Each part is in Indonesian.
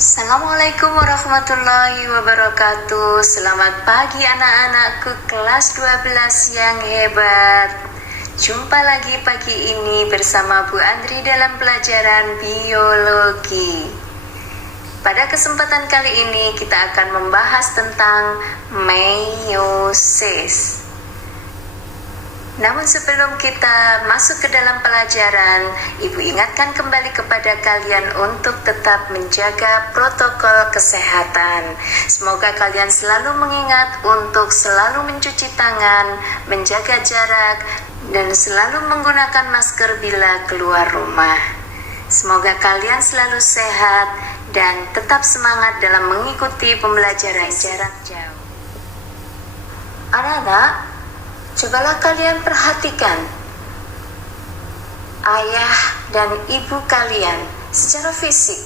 Assalamualaikum warahmatullahi wabarakatuh. Selamat pagi anak-anakku kelas 12 yang hebat. Jumpa lagi pagi ini bersama Bu Andri dalam pelajaran biologi. Pada kesempatan kali ini kita akan membahas tentang meiosis. Namun sebelum kita masuk ke dalam pelajaran, Ibu ingatkan kembali kepada kalian untuk tetap menjaga protokol kesehatan. Semoga kalian selalu mengingat untuk selalu mencuci tangan, menjaga jarak, dan selalu menggunakan masker bila keluar rumah. Semoga kalian selalu sehat dan tetap semangat dalam mengikuti pembelajaran jarak jauh. Anak-anak, cobalah kalian perhatikan ayah dan ibu kalian secara fisik.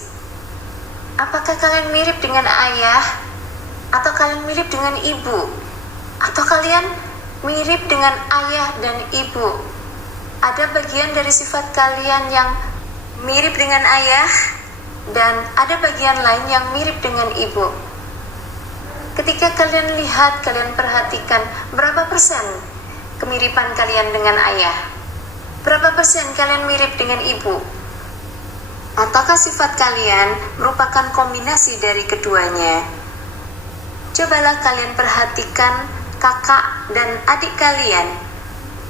Apakah kalian mirip dengan ayah? Atau kalian mirip dengan ibu? Atau kalian mirip dengan ayah dan ibu? Ada bagian dari sifat kalian yang mirip dengan ayah dan ada bagian lain yang mirip dengan ibu. Ketika kalian lihat, kalian perhatikan berapa persen kemiripan kalian dengan ayah? Berapa persen kalian mirip dengan ibu? Ataukah sifat kalian merupakan kombinasi dari keduanya? Cobalah kalian perhatikan kakak dan adik kalian.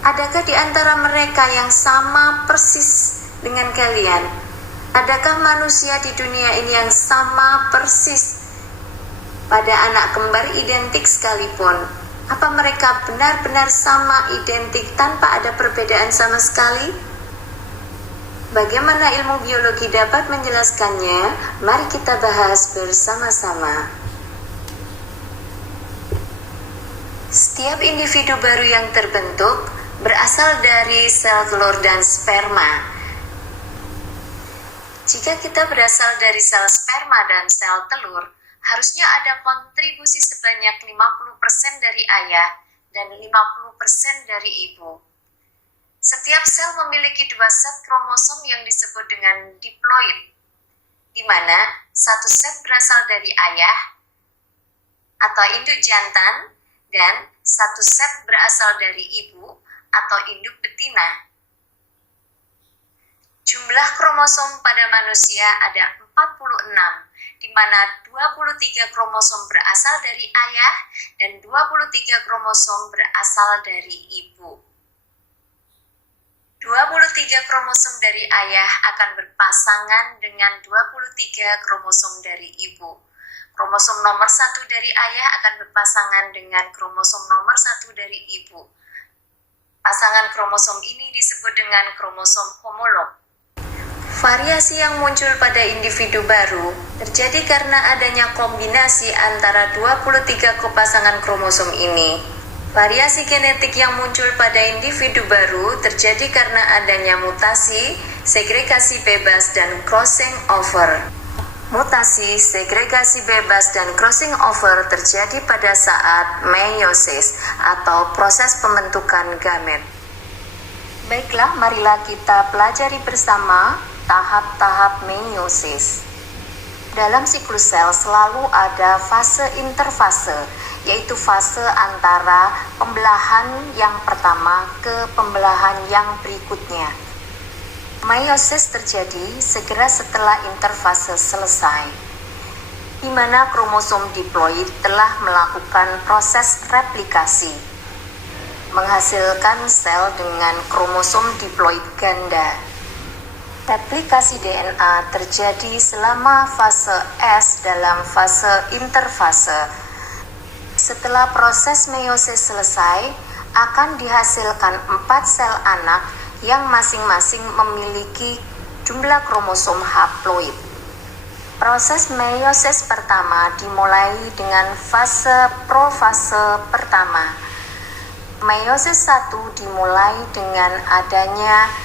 Adakah di antara mereka yang sama persis dengan kalian? Adakah manusia di dunia ini yang sama persis pada anak kembar identik sekalipun? Apa mereka benar-benar sama, identik, tanpa ada perbedaan sama sekali? Bagaimana ilmu biologi dapat menjelaskannya? Mari kita bahas bersama-sama. Setiap individu baru yang terbentuk berasal dari sel telur dan sperma. Jika kita berasal dari sel sperma dan sel telur, harusnya ada kontribusi sebanyak 50% dari ayah dan 50% dari ibu. Setiap sel memiliki dua set kromosom yang disebut dengan diploid, di mana satu set berasal dari ayah atau induk jantan dan satu set berasal dari ibu atau induk betina. Jumlah kromosom pada manusia ada 46, di mana 23 kromosom berasal dari ayah dan 23 kromosom berasal dari ibu. 23 kromosom dari ayah akan berpasangan dengan 23 kromosom dari ibu. Kromosom nomor 1 dari ayah akan berpasangan dengan kromosom nomor 1 dari ibu. Pasangan kromosom ini disebut dengan kromosom homolog. Variasi yang muncul pada individu baru terjadi karena adanya kombinasi antara 23 pasangan kromosom ini. Variasi genetik yang muncul pada individu baru terjadi karena adanya mutasi, segregasi bebas, dan crossing over. Mutasi, segregasi bebas, dan crossing over terjadi pada saat meiosis atau proses pembentukan gamet. Baiklah, marilah kita pelajari bersama tahap-tahap meiosis. Dalam siklus sel selalu ada fase interfase, yaitu fase antara pembelahan yang pertama ke pembelahan yang berikutnya. Meiosis terjadi segera setelah interfase selesai, di mana kromosom diploid telah melakukan proses replikasi, menghasilkan sel dengan kromosom diploid ganda. Replikasi DNA terjadi selama fase S dalam fase interfase. Setelah proses meiosis selesai, akan dihasilkan 4 sel anak yang masing-masing memiliki jumlah kromosom haploid. Proses meiosis pertama dimulai dengan fase profase pertama. Meiosis 1 dimulai dengan adanya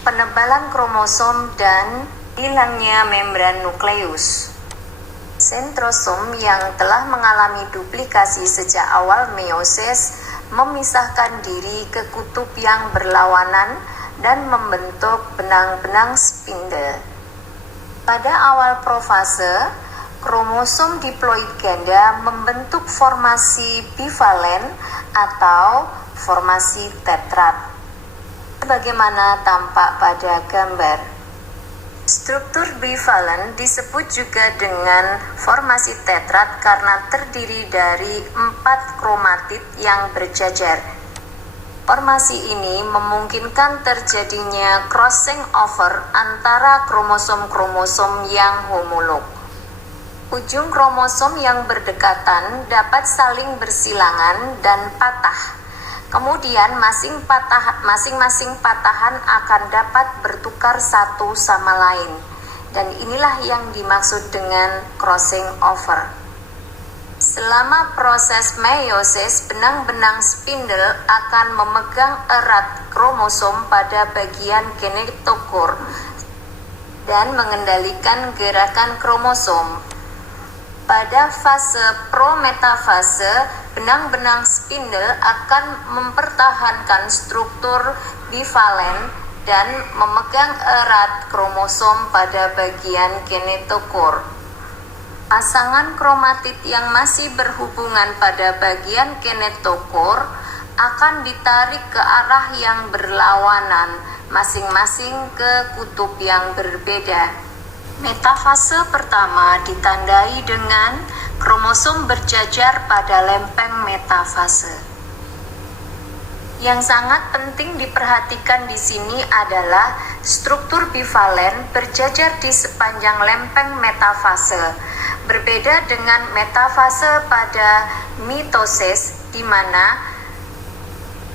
penebalan kromosom dan hilangnya membran nukleus. Sentrosom yang telah mengalami duplikasi sejak awal meiosis memisahkan diri ke kutub yang berlawanan dan membentuk benang-benang spindle. Pada awal profase, kromosom diploid ganda membentuk formasi bivalen atau formasi tetrad, sebagaimana tampak pada gambar. Struktur bivalen disebut juga dengan formasi tetrad karena terdiri dari 4 kromatid yang berjajar. Formasi ini memungkinkan terjadinya crossing over antara kromosom-kromosom yang homolog. Ujung kromosom yang berdekatan dapat saling bersilangan dan patah. Kemudian masing-masing patahan akan dapat bertukar satu sama lain. Dan inilah yang dimaksud dengan crossing over. Selama proses meiosis, benang-benang spindle akan memegang erat kromosom pada bagian kinetokor dan mengendalikan gerakan kromosom. Pada fase prometafase, benang-benang spindle akan mempertahankan struktur bivalen dan memegang erat kromosom pada bagian kinetokor. Pasangan kromatid yang masih berhubungan pada bagian kinetokor akan ditarik ke arah yang berlawanan, masing-masing ke kutub yang berbeda. Metafase pertama ditandai dengan kromosom berjajar pada lempeng metafase. Yang sangat penting diperhatikan di sini adalah struktur bivalen berjajar di sepanjang lempeng metafase. Berbeda dengan metafase pada mitosis, di mana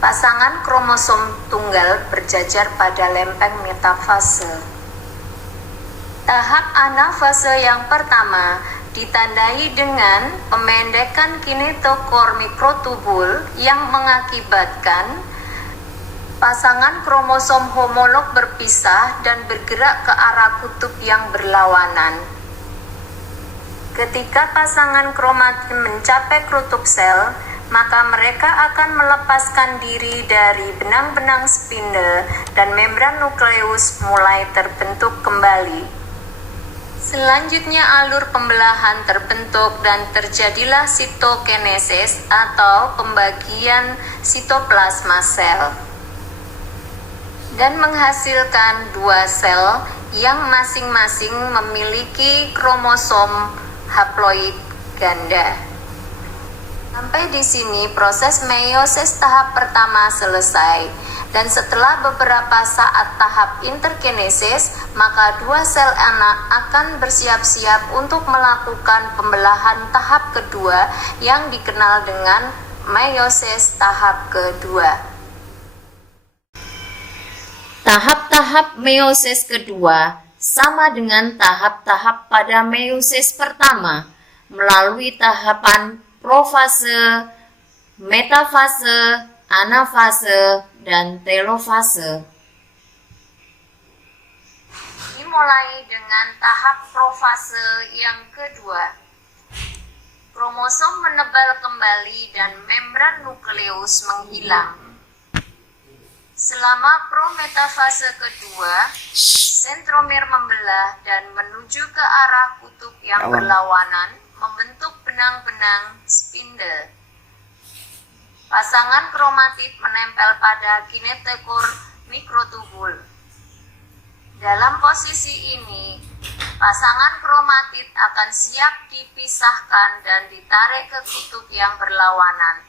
pasangan kromosom tunggal berjajar pada lempeng metafase. Tahap anafase yang pertama ditandai dengan pemendekan kinetokor mikrotubul yang mengakibatkan pasangan kromosom homolog berpisah dan bergerak ke arah kutub yang berlawanan. Ketika pasangan kromatid mencapai kutub sel, maka mereka akan melepaskan diri dari benang-benang spindle dan membran nukleus mulai terbentuk kembali. Selanjutnya alur pembelahan terbentuk dan terjadilah sitokinesis atau pembagian sitoplasma sel dan menghasilkan 2 sel yang masing-masing memiliki kromosom haploid ganda. Sampai di sini proses meiosis tahap pertama selesai. Dan setelah beberapa saat tahap interkinesis, maka 2 sel anak akan bersiap-siap untuk melakukan pembelahan tahap kedua yang dikenal dengan meiosis tahap kedua. Tahap-tahap meiosis kedua sama dengan tahap-tahap pada meiosis pertama melalui tahapan profase, metafase, anafase, dan telofase. Dimulai dengan tahap profase yang kedua. Kromosom menebal kembali dan membran nukleus menghilang. Selama prometafase kedua, sentromer membelah dan menuju ke arah kutub yang berlawanan, membentuk benang-benang spindle. Pasangan kromatid menempel pada kinetokor mikrotubul. Dalam posisi ini, pasangan kromatid akan siap dipisahkan dan ditarik ke kutub yang berlawanan.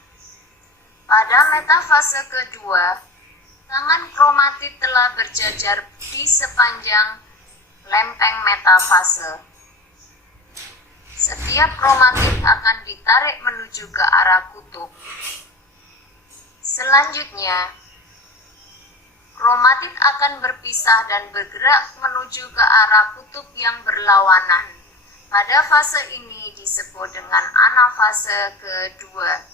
Pada metafase kedua, pasangan kromatid telah berjajar di sepanjang lempeng metafase. Setiap kromatid akan ditarik menuju ke arah kutub. Selanjutnya, kromatid akan berpisah dan bergerak menuju ke arah kutub yang berlawanan. Pada fase ini disebut dengan anafase kedua.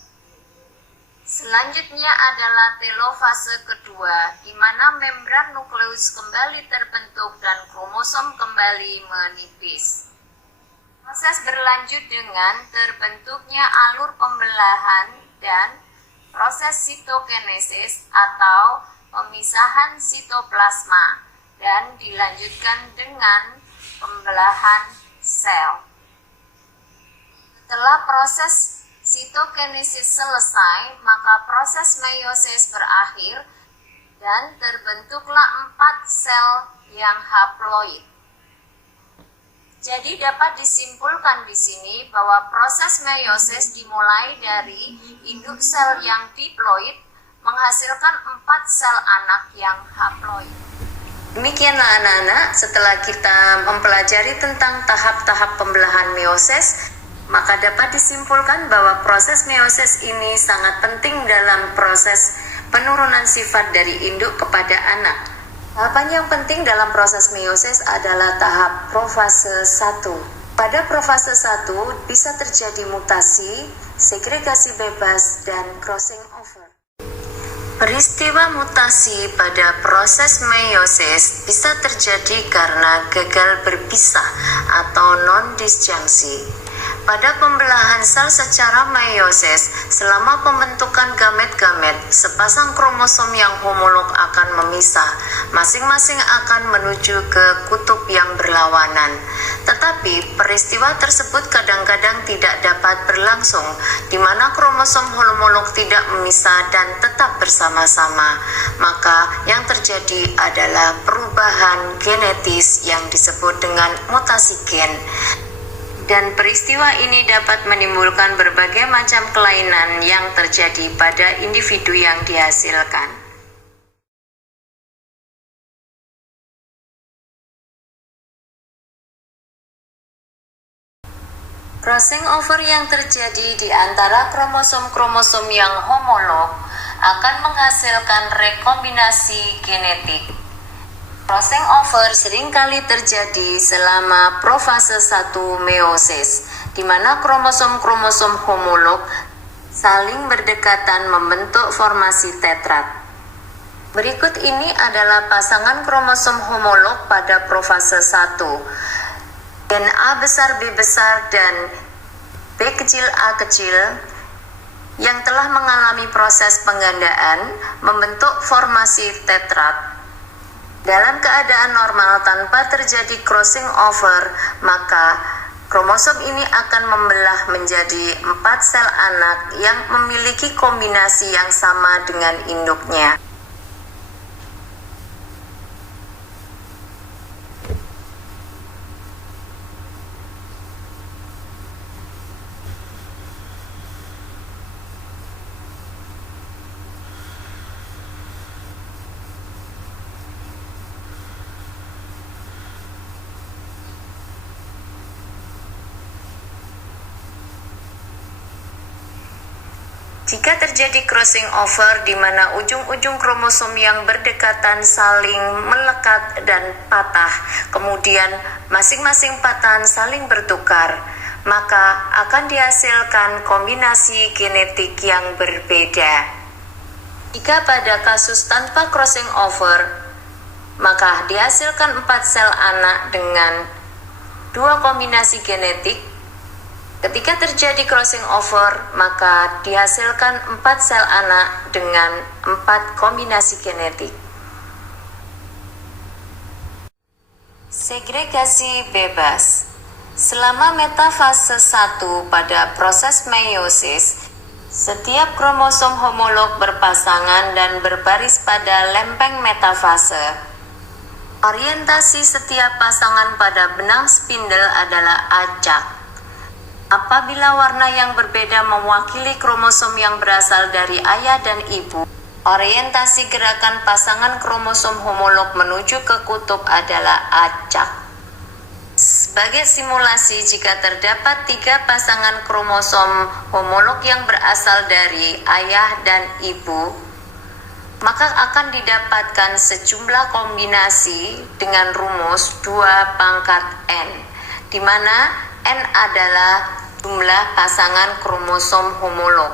Selanjutnya adalah telofase kedua, di mana membran nukleus kembali terbentuk dan kromosom kembali menipis. Proses berlanjut dengan terbentuknya alur pembelahan dan proses sitokinesis atau pemisahan sitoplasma dan dilanjutkan dengan pembelahan sel. Setelah proses sitokinesis selesai, maka proses meiosis berakhir dan terbentuklah 4 sel yang haploid. Jadi dapat disimpulkan di sini bahwa proses meiosis dimulai dari induk sel yang diploid menghasilkan 4 sel anak yang haploid. Demikianlah anak-anak, setelah kita mempelajari tentang tahap-tahap pembelahan meiosis, maka dapat disimpulkan bahwa proses meiosis ini sangat penting dalam proses penurunan sifat dari induk kepada anak. Tahapan yang penting dalam proses meiosis adalah tahap profase 1. Pada profase 1 bisa terjadi mutasi, segregasi bebas, dan crossing over. Peristiwa mutasi pada proses meiosis bisa terjadi karena gagal berpisah atau non-disjungsi. Pada pembelahan sel secara meiosis, selama pembentukan gamet-gamet, sepasang kromosom yang homolog akan memisah, masing-masing akan menuju ke kutub yang berlawanan. Tetapi peristiwa tersebut kadang-kadang tidak dapat berlangsung, di mana kromosom homolog tidak memisah dan tetap bersama-sama. Maka yang terjadi adalah perubahan genetis yang disebut dengan mutasi gen. Dan peristiwa ini dapat menimbulkan berbagai macam kelainan yang terjadi pada individu yang dihasilkan. Crossing over yang terjadi di antara kromosom-kromosom yang homolog akan menghasilkan rekombinasi genetik. Crossing over seringkali terjadi selama profase 1 meiosis, di mana kromosom-kromosom homolog saling berdekatan membentuk formasi tetrat. Berikut ini adalah pasangan kromosom homolog pada profase 1. Gen A besar B besar dan B kecil A kecil yang telah mengalami proses penggandaan membentuk formasi tetrat. Dalam keadaan normal tanpa terjadi crossing over, maka kromosom ini akan membelah menjadi 4 sel anak yang memiliki kombinasi yang sama dengan induknya. Jika terjadi crossing over di mana ujung-ujung kromosom yang berdekatan saling melekat dan patah, kemudian masing-masing patahan saling bertukar, maka akan dihasilkan kombinasi genetik yang berbeda. Jika pada kasus tanpa crossing over, maka dihasilkan 4 sel anak dengan 2 kombinasi genetik. Ketika terjadi crossing over, maka dihasilkan 4 sel anak dengan 4 kombinasi genetik. Segregasi bebas. Selama metafase 1 pada proses meiosis, setiap kromosom homolog berpasangan dan berbaris pada lempeng metafase. Orientasi setiap pasangan pada benang spindel adalah acak. Apabila warna yang berbeda mewakili kromosom yang berasal dari ayah dan ibu, orientasi gerakan pasangan kromosom homolog menuju ke kutub adalah acak. Sebagai simulasi, jika terdapat 3 pasangan kromosom homolog yang berasal dari ayah dan ibu, maka akan didapatkan sejumlah kombinasi dengan rumus 2 pangkat N, di mana N adalah jumlah pasangan kromosom homolog.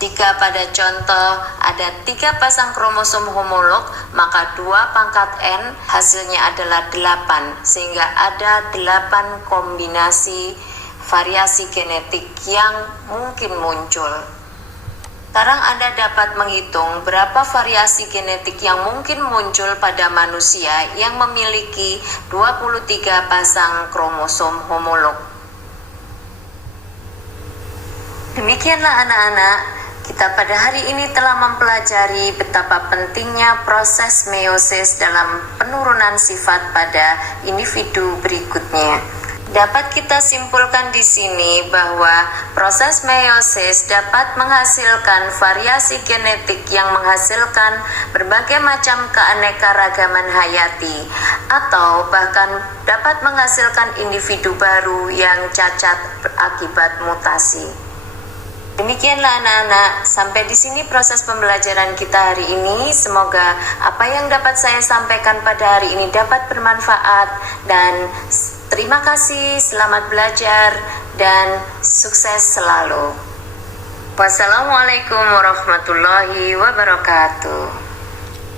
Jika pada contoh ada 3 pasang kromosom homolog, maka 2 pangkat N hasilnya adalah 8, sehingga ada 8 kombinasi variasi genetik yang mungkin muncul. Sekarang Anda dapat menghitung berapa variasi genetik yang mungkin muncul pada manusia yang memiliki 23 pasang kromosom homolog. Demikianlah anak-anak, kita pada hari ini telah mempelajari betapa pentingnya proses meiosis dalam penurunan sifat pada individu berikutnya. Dapat kita simpulkan di sini bahwa proses meiosis dapat menghasilkan variasi genetik yang menghasilkan berbagai macam keanekaragaman hayati, atau bahkan dapat menghasilkan individu baru yang cacat akibat mutasi. Demikianlah anak-anak, sampai di sini proses pembelajaran kita hari ini. Semoga apa yang dapat saya sampaikan pada hari ini dapat bermanfaat, dan terima kasih, selamat belajar, dan sukses selalu. Wassalamualaikum warahmatullahi wabarakatuh.